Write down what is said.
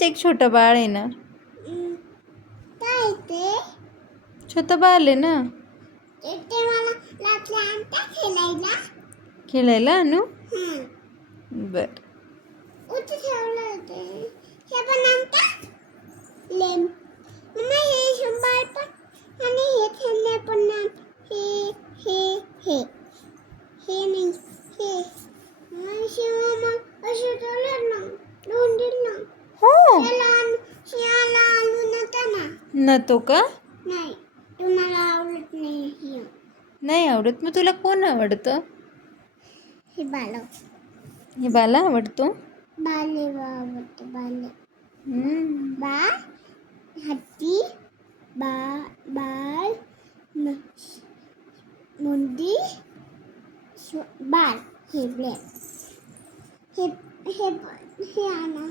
इथेच एक छोटं बाळ आहे ना. काय ते छोटं बाळ आहे ना. ते मला रात्री आणता खेळायला. खेळायला आणू. हं. बर. उठे ठेवलं होते. हे पण आणता लेम. मम्मा हे शंभर पण आणि हे खेळणे पण आण. हे हे नाही हे शिवा मग असे ठेवलं ना दोन दिन ना. हो. शियाला आणू नका ना. नतो का. नाही तुम्हाला आवडत नाही हे. नाही आवडत. मग तुला कोण आवडतं. हे बाल हे बाला आवडतो. बाले आवडते बाले. हम्म. बाळ हत्ती बाळ मुंडी बाळ हे ब्लॅक हे हे हे आणा